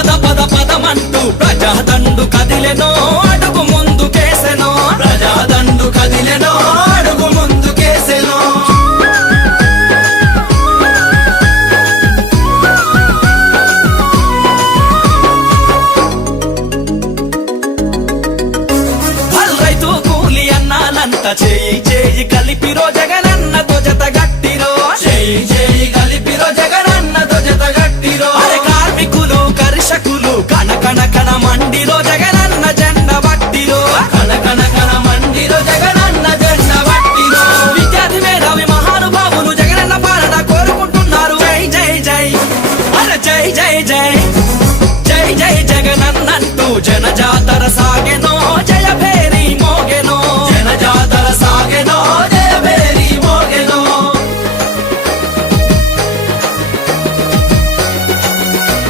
పద పద పదమంటూ ప్రజాదండు కదిలెనో అడుగు ముందుకేసెనో ప్రజాదండు కదిలెనో అడుగు ముందుకేసెనో రైతు కూలి అన్నానంత చేయి చేయి కలిపిరో జగనన్నతో జత గట్టిరో చేయి చేయి కలిపిరో జగనన్నతో జత గట్టిరో అరే కార్మికులు కర్షకులు కణ కణ కణ మండిరో జగనన్న జెండ బట్టిరో కణ కణ కణ మండిరో జగనన్న జెండ బట్టిరో విద్యార్థి మేధావి మహానుభావులు జగనన్న పాలన కోరుకుంటున్నారు జై జై జై అరే జై జై జై జై జై జగనన్నంటూ జనజాత